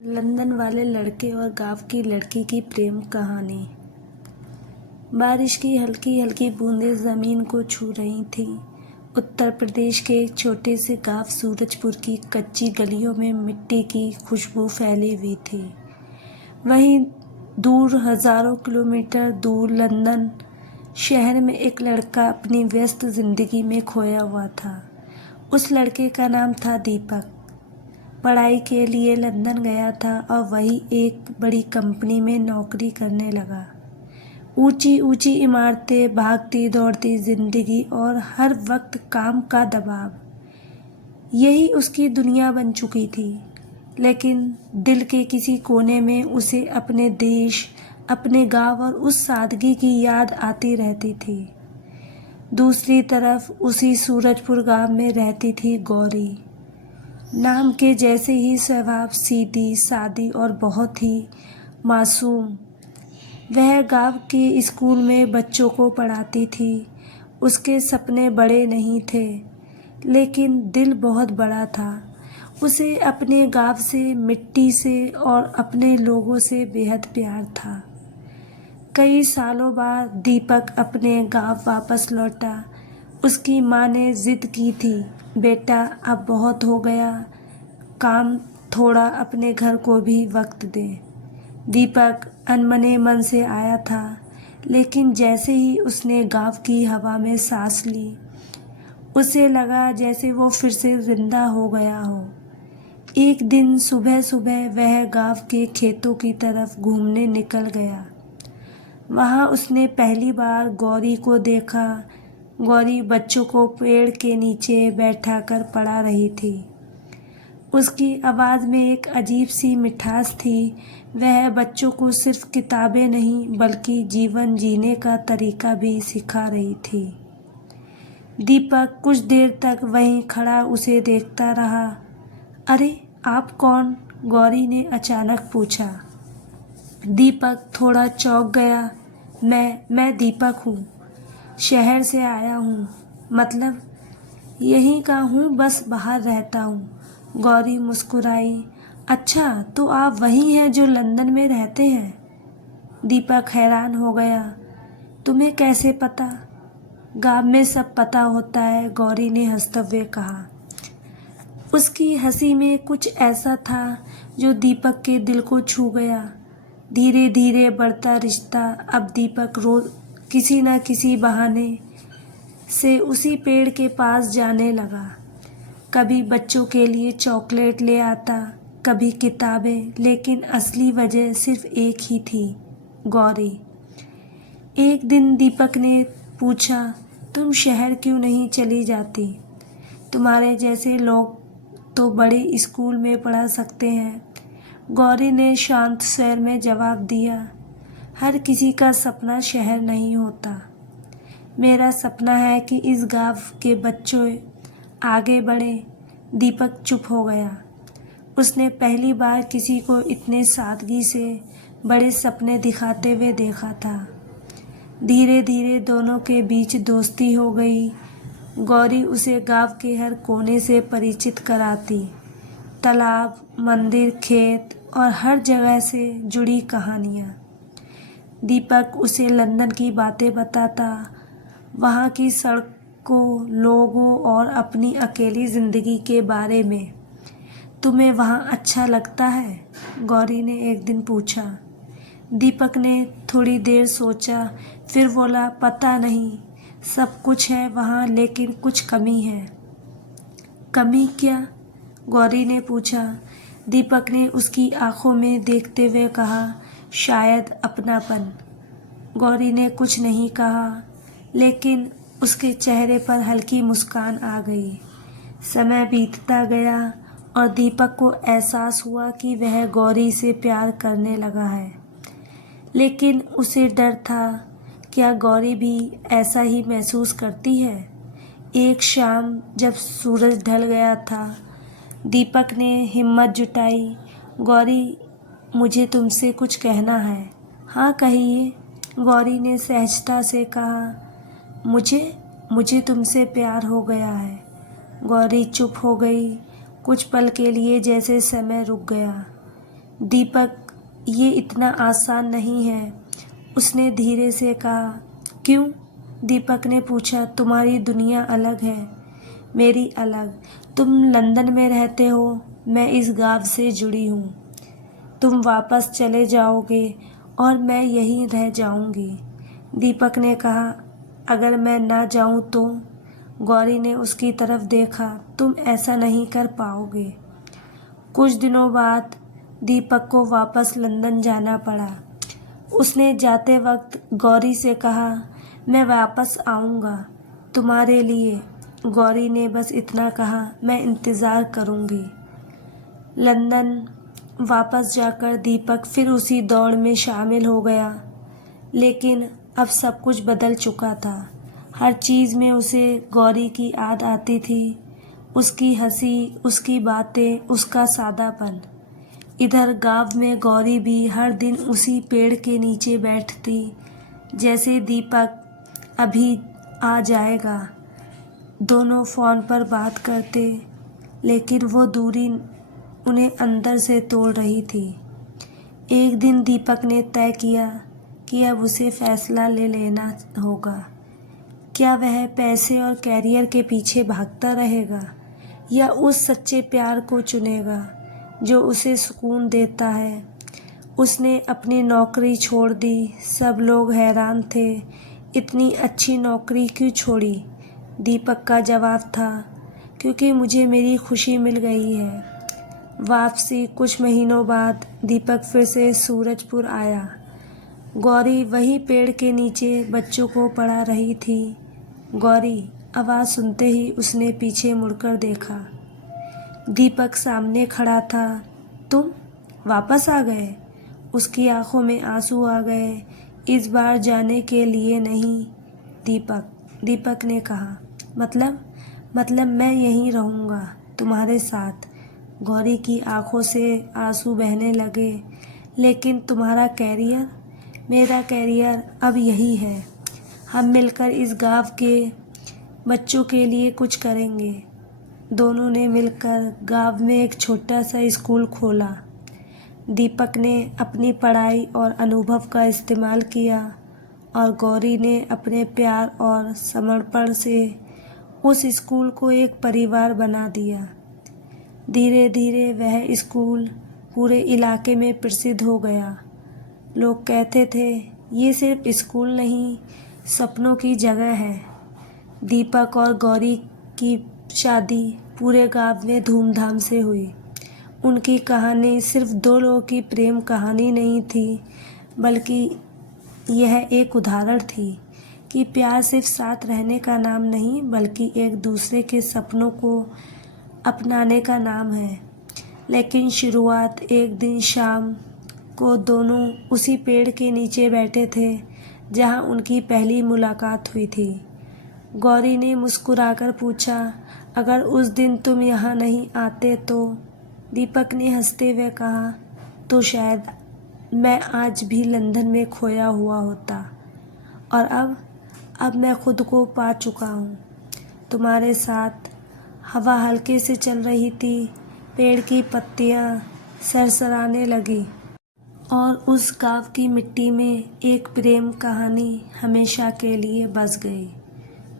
London वाले लड़के और गांव की लड़की की प्रेम कहानी। बारिश की हल्की हल्की बूंदें ज़मीन को छू रही थीं। उत्तर प्रदेश के एक छोटे से गांव सूरजपुर की कच्ची गलियों में मिट्टी की खुशबू फैली हुई थी। वहीं दूर हज़ारों किलोमीटर दूर लंदन शहर में एक लड़का अपनी व्यस्त ज़िंदगी में खोया हुआ था। उस लड़के का नाम था दीपक। पढ़ाई के लिए लंदन गया था और वही एक बड़ी कंपनी में नौकरी करने लगा। ऊंची ऊंची इमारतें, भागती दौड़ती जिंदगी और हर वक्त काम का दबाव, यही उसकी दुनिया बन चुकी थी। लेकिन दिल के किसी कोने में उसे अपने देश, अपने गांव और उस सादगी की याद आती रहती थी। दूसरी तरफ उसी सूरजपुर गांव में रहती थी गौरी। नाम के जैसे ही स्वभाव, सीधी सादी और बहुत ही मासूम। वह गांव के स्कूल में बच्चों को पढ़ाती थी। उसके सपने बड़े नहीं थे, लेकिन दिल बहुत बड़ा था। उसे अपने गांव से, मिट्टी से और अपने लोगों से बेहद प्यार था। कई सालों बाद दीपक अपने गांव वापस लौटा। उसकी माँ ने जिद की थी, बेटा अब बहुत हो गया, काम थोड़ा अपने घर को भी वक्त दे। दीपक अनमने मन से आया था, लेकिन जैसे ही उसने गांव की हवा में सांस ली, उसे लगा जैसे वो फिर से जिंदा हो गया हो। एक दिन सुबह सुबह वह गांव के खेतों की तरफ घूमने निकल गया। वहां उसने पहली बार गौरी को देखा। गौरी बच्चों को पेड़ के नीचे बैठाकर पढ़ा रही थी। उसकी आवाज़ में एक अजीब सी मिठास थी। वह बच्चों को सिर्फ किताबें नहीं, बल्कि जीवन जीने का तरीका भी सिखा रही थी। दीपक कुछ देर तक वहीं खड़ा उसे देखता रहा। अरे आप कौन? गौरी ने अचानक पूछा। दीपक थोड़ा चौंक गया। मैं दीपक हूँ, शहर से आया हूँ। मतलब यहीं का हूँ, बस बाहर रहता हूँ। गौरी मुस्कुराई। अच्छा, तो आप वही हैं जो लंदन में रहते हैं? दीपक हैरान हो गया। तुम्हें कैसे पता? गांव में सब पता होता है, गौरी ने हंसते हुए कहा। उसकी हंसी में कुछ ऐसा था जो दीपक के दिल को छू गया। धीरे धीरे बढ़ता रिश्ता अब दीपक रोज किसी न किसी बहाने से उसी पेड़ के पास जाने लगा। कभी बच्चों के लिए चॉकलेट ले आता, कभी किताबें, लेकिन असली वजह सिर्फ एक ही थी, गौरी। एक दिन दीपक ने पूछा, तुम शहर क्यों नहीं चली जाती? तुम्हारे जैसे लोग तो बड़े स्कूल में पढ़ा सकते हैं। गौरी ने शांत स्वर में जवाब दिया, हर किसी का सपना शहर नहीं होता। मेरा सपना है कि इस गांव के बच्चों आगे बढ़े। दीपक चुप हो गया। उसने पहली बार किसी को इतने सादगी से बड़े सपने दिखाते हुए देखा था। धीरे धीरे दोनों के बीच दोस्ती हो गई। गौरी उसे गांव के हर कोने से परिचित कराती। तालाब, मंदिर, खेत और हर जगह से जुड़ी कहानियाँ। दीपक उसे लंदन की बातें बताता, वहाँ की सड़कों, लोगों और अपनी अकेली ज़िंदगी के बारे में। तुम्हें वहाँ अच्छा लगता है? गौरी ने एक दिन पूछा। दीपक ने थोड़ी देर सोचा, फिर बोला, पता नहीं, सब कुछ है वहाँ, लेकिन कुछ कमी है। कमी क्या? गौरी ने पूछा। दीपक ने उसकी आंखों में देखते हुए कहा, शायद अपनापन। गौरी ने कुछ नहीं कहा, लेकिन उसके चेहरे पर हल्की मुस्कान आ गई। समय बीतता गया और दीपक को एहसास हुआ कि वह गौरी से प्यार करने लगा है। लेकिन उसे डर था, क्या गौरी भी ऐसा ही महसूस करती है? एक शाम जब सूरज ढल गया था, दीपक ने हिम्मत जुटाई, गौरी मुझे तुमसे कुछ कहना है। हाँ कहिए, गौरी ने सहजता से कहा। मुझे तुमसे प्यार हो गया है। गौरी चुप हो गई। कुछ पल के लिए जैसे समय रुक गया। दीपक, ये इतना आसान नहीं है, उसने धीरे से कहा। क्यों? दीपक ने पूछा। तुम्हारी दुनिया अलग है, मेरी अलग। तुम लंदन में रहते हो, मैं इस गांव से जुड़ी हूँ। तुम वापस चले जाओगे और मैं यहीं रह जाऊंगी। दीपक ने कहा, अगर मैं ना जाऊं तो? गौरी ने उसकी तरफ देखा। तुम ऐसा नहीं कर पाओगे। कुछ दिनों बाद दीपक को वापस लंदन जाना पड़ा। उसने जाते वक्त गौरी से कहा, मैं वापस आऊँगा तुम्हारे लिए। गौरी ने बस इतना कहा, मैं इंतज़ार करूँगी। लंदन वापस जाकर दीपक फिर उसी दौड़ में शामिल हो गया, लेकिन अब सब कुछ बदल चुका था। हर चीज़ में उसे गौरी की याद आती थी, उसकी हंसी, उसकी बातें, उसका सादापन। इधर गांव में गौरी भी हर दिन उसी पेड़ के नीचे बैठती, जैसे दीपक अभी आ जाएगा। दोनों फ़ोन पर बात करते, लेकिन वो दूरी उन्हें अंदर से तोड़ रही थी। एक दिन दीपक ने तय किया कि अब उसे फैसला ले लेना होगा। क्या वह पैसे और कैरियर के पीछे भागता रहेगा, या उस सच्चे प्यार को चुनेगा जो उसे सुकून देता है? उसने अपनी नौकरी छोड़ दी। सब लोग हैरान थे, इतनी अच्छी नौकरी क्यों छोड़ी? दीपक का जवाब था, क्योंकि मुझे मेरी खुशी मिल गई है। वापसी कुछ महीनों बाद दीपक फिर से सूरजपुर आया। गौरी वही पेड़ के नीचे बच्चों को पढ़ा रही थी। गौरी, आवाज़ सुनते ही उसने पीछे मुड़कर देखा। दीपक सामने खड़ा था। तुम वापस आ गए? उसकी आंखों में आंसू आ गए। इस बार जाने के लिए नहीं दीपक ने कहा। मतलब मैं यहीं रहूँगा तुम्हारे साथ। गौरी की आंखों से आंसू बहने लगे। लेकिन तुम्हारा कैरियर? मेरा कैरियर अब यही है। हम मिलकर इस गांव के बच्चों के लिए कुछ करेंगे। दोनों ने मिलकर गांव में एक छोटा सा स्कूल खोला। दीपक ने अपनी पढ़ाई और अनुभव का इस्तेमाल किया, और गौरी ने अपने प्यार और समर्पण से उस स्कूल को एक परिवार बना दिया। धीरे धीरे वह स्कूल पूरे इलाके में प्रसिद्ध हो गया। लोग कहते थे, ये सिर्फ स्कूल नहीं, सपनों की जगह है। दीपक और गौरी की शादी पूरे गांव में धूमधाम से हुई। उनकी कहानी सिर्फ दो लोगों की प्रेम कहानी नहीं थी, बल्कि यह एक उदाहरण थी कि प्यार सिर्फ साथ रहने का नाम नहीं, बल्कि एक दूसरे के सपनों को अपनाने का नाम है। लेकिन शुरुआत एक दिन शाम को दोनों उसी पेड़ के नीचे बैठे थे जहां उनकी पहली मुलाकात हुई थी। गौरी ने मुस्कुराकर पूछा, अगर उस दिन तुम यहाँ नहीं आते तो? दीपक ने हंसते हुए कहा, तो शायद मैं आज भी लंदन में खोया हुआ होता। और अब मैं खुद को पा चुका हूँ तुम्हारे साथ। हवा हल्के से चल रही थी, पेड़ की पत्तियाँ सरसराने लगी, और उस गांव की मिट्टी में एक प्रेम कहानी हमेशा के लिए बस गई।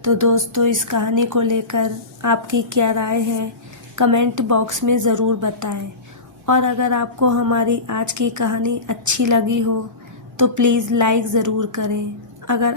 तो दोस्तों, इस कहानी को लेकर आपकी क्या राय है, कमेंट बॉक्स में ज़रूर बताएं। और अगर आपको हमारी आज की कहानी अच्छी लगी हो तो प्लीज़ लाइक ज़रूर करें। अगर